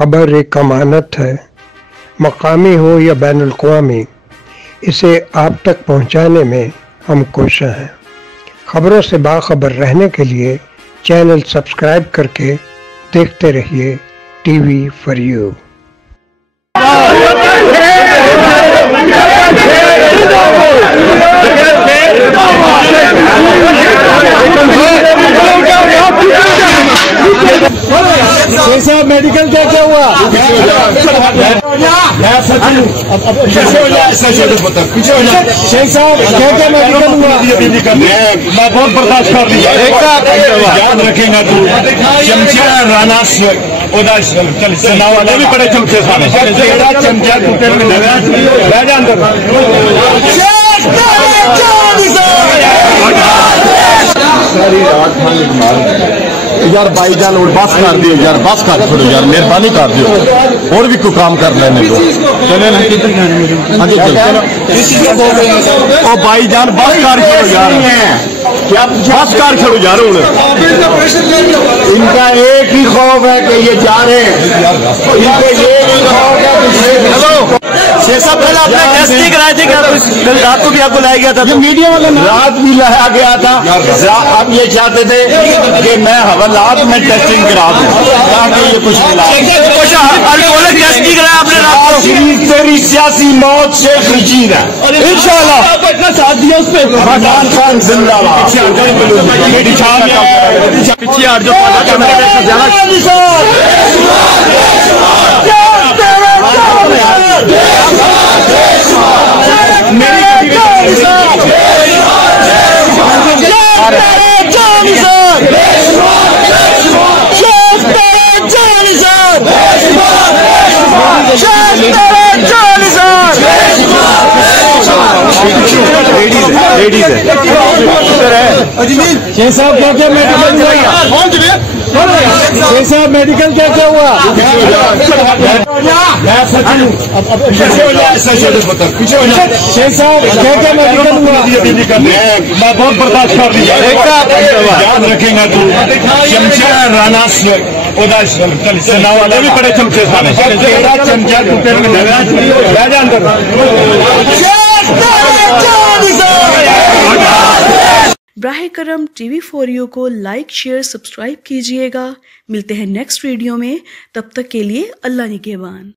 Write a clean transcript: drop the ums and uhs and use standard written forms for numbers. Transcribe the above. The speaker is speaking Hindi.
खबर एक अमानत है, मकामी हो या बैनुल अक़वामी, इसे आप तक पहुंचाने में हम कोशिश हैं। खबरों से बाखबर रहने के लिए चैनल सब्सक्राइब करके देखते रहिए टीवी फॉर यू। साहब मेडिकल क्या हुआ? शेख साहब क्या मेडिकल हुआ? मैं बहुत बर्दाश्त कर लिया। याद रखेगा तू चमचा राना चल सेना वाले भी बड़े चमचे खाने चमचा टूटे में रह जा अंदर। सारी रात यार भाईजान और बस कर दियो यार, बस कर छोड़ो यार, मेहरबानी कर दियो, और भी कोई काम कर लेने दो। चले ना ओ भाईजान बस कर छोड़ो यार, क्या बस कर छोड़ो यार। इनका एक ही खौफ है कि ये जा रहे हैं, इनको एक ही खौफ है। शेख साहब कल आपने टेस्ट नहीं कराए थे क्या? कल रात को भी आपको लाया गया था, मीडिया वाले रात भी लाया गया था। आप ये चाहते थे कि मैं हवालात में टेस्टिंग करा दूं ताकि ये कुछ मिला। अल्कोहलिक टेस्ट नहीं कराया आपने रात को? तेरी सियासी मौत से खींचीर है इंशाल्लाह। आपको इतना साथ दिया उस पर इमरान खान जिंदाबाद। पीछे हट जो लेडीज है। शेख साहब क्या मेडिकल हुआ? शेख साहब मेडिकल क्या हुआ? शेख साहब क्या मेडिकल हुआ? मैं बहुत बर्दाश्त कर लिया। याद रखेगा तू चमचा राना सेना वाले भी बड़े चमचे खाने चमचा टूटे में रह जा अंदर। ब्राहे करम टीवी फॉर यू को लाइक शेयर सब्सक्राइब कीजिएगा। मिलते हैं नेक्स्ट वीडियो में, तब तक के लिए अल्लाह निगहबान।